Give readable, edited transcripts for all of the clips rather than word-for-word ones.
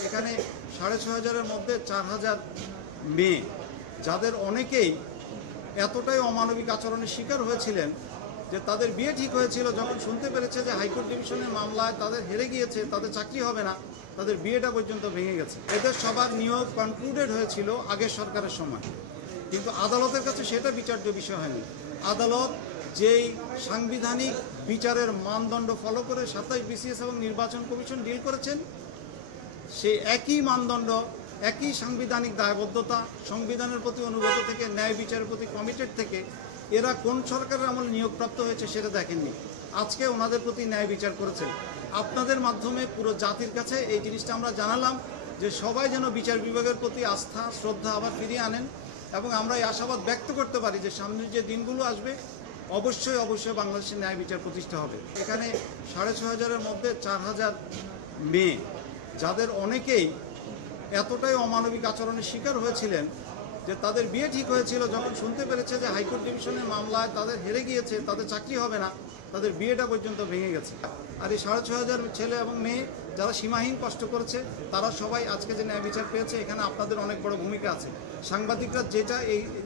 এখানে ৬,৫০০-এর মধ্যে ৪,০০০ মেয়ে, যাদের অনেকেই এতটাই অমানবিক আচরণের শিকার হয়েছিলেন যে তাদের বিয়ে ঠিক হয়েছিল, যখন শুনতে পেরেছে যে হাইকোর্ট ডিভিশনের মামলায় তাদের হেরে গিয়েছে, তাদের চাকরি হবে না, তাদের বিয়েটা পর্যন্ত ভেঙে গেছে। এদের সবার নিয়োগ কনক্লুডেড হয়েছিল আগের সরকারের সময়, কিন্তু আদালতের কাছে সেটা বিচার্য বিষয় হয়নি। আদালত যেই সাংবিধানিক বিচারের মানদণ্ড ফলো করে ২৭ বিসিএস এবং নির্বাচন কমিশন ডিল করেছেন, সেই একই মানদণ্ড, একই সাংবিধানিক দায়বদ্ধতা, সংবিধানের প্রতি অনুগত থেকে, ন্যায় বিচারের প্রতি কমিটেড থেকে এরা কোন সরকারের আমলে নিয়োগপ্রাপ্ত হয়েছে সেটা দেখেননি। আজকে ওনাদের প্রতি ন্যায় বিচার করেছেন। আপনাদের মাধ্যমে পুরো জাতির কাছে এই জিনিসটা আমরা জানালাম যে সবাই যেন বিচার বিভাগের প্রতি আস্থা, শ্রদ্ধা আবার ফিরিয়ে আনেন, এবং আমরা এই আশাবাদ ব্যক্ত করতে পারি যে সামনের যে দিনগুলো আসবে অবশ্যই অবশ্যই বাংলাদেশের ন্যায় বিচার প্রতিষ্ঠা হবে। এখানে ৬,৫০০-এর মধ্যে ৪,০০০ মেয়ে, যাদের অনেকেই এতটাই অমানবিক আচরণের শিকার হয়েছিলেন যে তাদের বিয়ে ঠিক হয়েছিল, যখন শুনতে পেরেছে যে হাইকোর্ট ডিভিশনের মামলায় তাদের হেরে গিয়েছে, তাদের চাকরি হবে না, তাদের বিয়েটা পর্যন্ত ভেঙে গেছে। আর এই ৬,৫০০ ছেলে এবং মেয়ে যারা সীমাহীন কষ্ট করেছে, তারা সবাই আজকে যে ন্যায় বিচার পেয়েছে, এখানে আপনাদের অনেক বড় ভূমিকা আছে। সাংবাদিকরা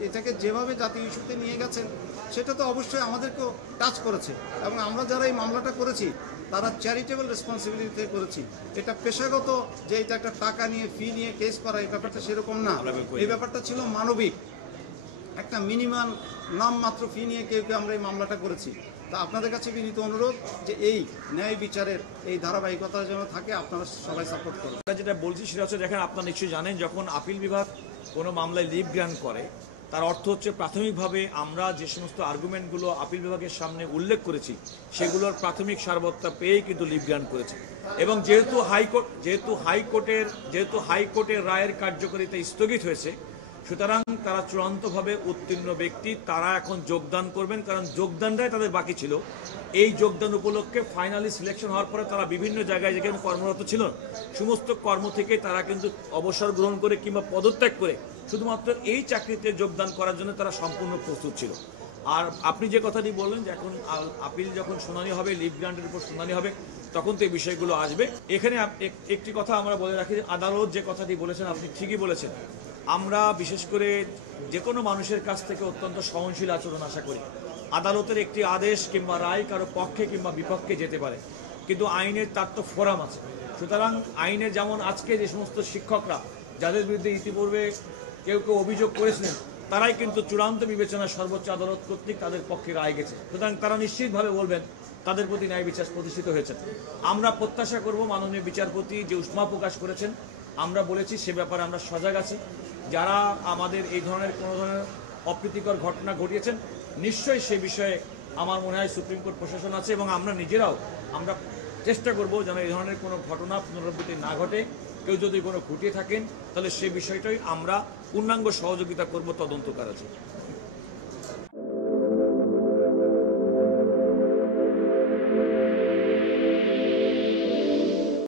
এটাকে যেভাবে জাতীয় ইস্যুতে নিয়ে গেছেন, সেটা তো অবশ্যই আমাদেরকেও টাচ করেছে, এবং আমরা যারা এই মামলাটা করেছি তারা চ্যারিটেবল রেসপন্সিবিলিটি করেছি। এটা পেশাগত যে এটা একটা টাকা নিয়ে ফি নিয়ে কেস করা, এই ব্যাপারটা সেরকম না। এই ব্যাপারটা ছিল মানবিক, একটা মিনিমাম নামমাত্র ফি নিয়ে কেউ আমরা এই মামলাটা করেছি। তা আপনাদের কাছে বিনীত অনুরোধ যে এই ন্যায় বিচারের এই ধারাবাহিকতা যেন থাকে, আপনারা সবাই সাপোর্ট করুন। যেটা বলছি সেটা হচ্ছে, দেখেন, আপনারা নিশ্চয়ই জানেন, যখন আপিল বিভাগ কোনো মামলায় লিভ গ্রান্ট করে, তার অর্থ হচ্ছে প্রাথমিকভাবে আমরা যে সমস্ত আর্গুমেন্টগুলো আপিল বিভাগের সামনে উল্লেখ করেছি সেগুলোর প্রাথমিক সারবত্তা পেয়েই কিন্তু লিভ গ্রান্ট করেছে। এবং যেহেতু হাইকোর্টের রায়ের কার্যকারিতা স্থগিত হয়েছে, সুতরাং তারা চূড়ান্তভাবে উত্তীর্ণ ব্যক্তি, তারা এখন যোগদান করবেন, কারণ যোগদানটাই তাদের বাকি ছিল। এই যোগদান উপলক্ষে ফাইনালি সিলেকশন হওয়ার পরে তারা বিভিন্ন জায়গায় যেখানে কর্মরত ছিল, সমস্ত কর্ম থেকে তারা কিন্তু অবসর গ্রহণ করে কিংবা পদত্যাগ করে শুধুমাত্র এই চাকরিতে যোগদান করার জন্য তারা সম্পূর্ণ প্রস্তুত ছিল। আর আপনি যে কথাটি বললেন যে এখন আপিল যখন শুনানি হবে, লিভ গ্রান্টের উপর শুনানি হবে, তখন তো এই বিষয়গুলো আসবে। এখানে একটি কথা আমরা বলে রাখি, আদালত যে কথাটি বলেছেন আপনি ঠিকই বলেছেন। আমরা বিশেষ করে যে কোনো মানুষের কাছ থেকে অত্যন্ত সহনশীল আচরণ আশা করি। আদালতের একটি আদেশ কিংবা রায় কারো পক্ষে কিংবা বিপক্ষে যেতে পারে, কিন্তু আইনের তার তো ফোরাম আছে। সুতরাং আইনে যেমন আজকে যে সমস্ত শিক্ষকরা যাদের বিরুদ্ধে ইতিপূর্বে কেউ অভিযোগ করেছিলেন, তারাই কিন্তু চূড়ান্ত বিবেচনায় সর্বোচ্চ আদালত কর্তৃক তাদের পক্ষে রায় গেছে। সুতরাং তারা নিশ্চিতভাবে বলবেন তাদের প্রতি ন্যায় বিচার প্রতিষ্ঠিত হয়েছে। আমরা প্রত্যাশা করব মাননীয় বিচারপতি যে উষ্মা প্রকাশ করেছেন, আমরা বলেছি সে ব্যাপারে আমরা সজাগ আছি। যারা আমাদের এই ধরনের কোনো ধরনের অপ্রীতিকর ঘটনা ঘটিয়েছেন, নিশ্চয়ই সে বিষয়ে আমার মনে হয় সুপ্রিম কোর্ট প্রশাসন আছে, এবং আমরা নিজেরাও আমরা চেষ্টা করব যেন এই ধরনের কোনো ঘটনা পুনরাবৃত্তি না ঘটে। কেউ যদি কোনো ঘটিয়ে থাকেন তাহলে সেই বিষয়টাই আমরা পূর্ণাঙ্গ সহযোগিতা করব তদন্ত করার জন্য।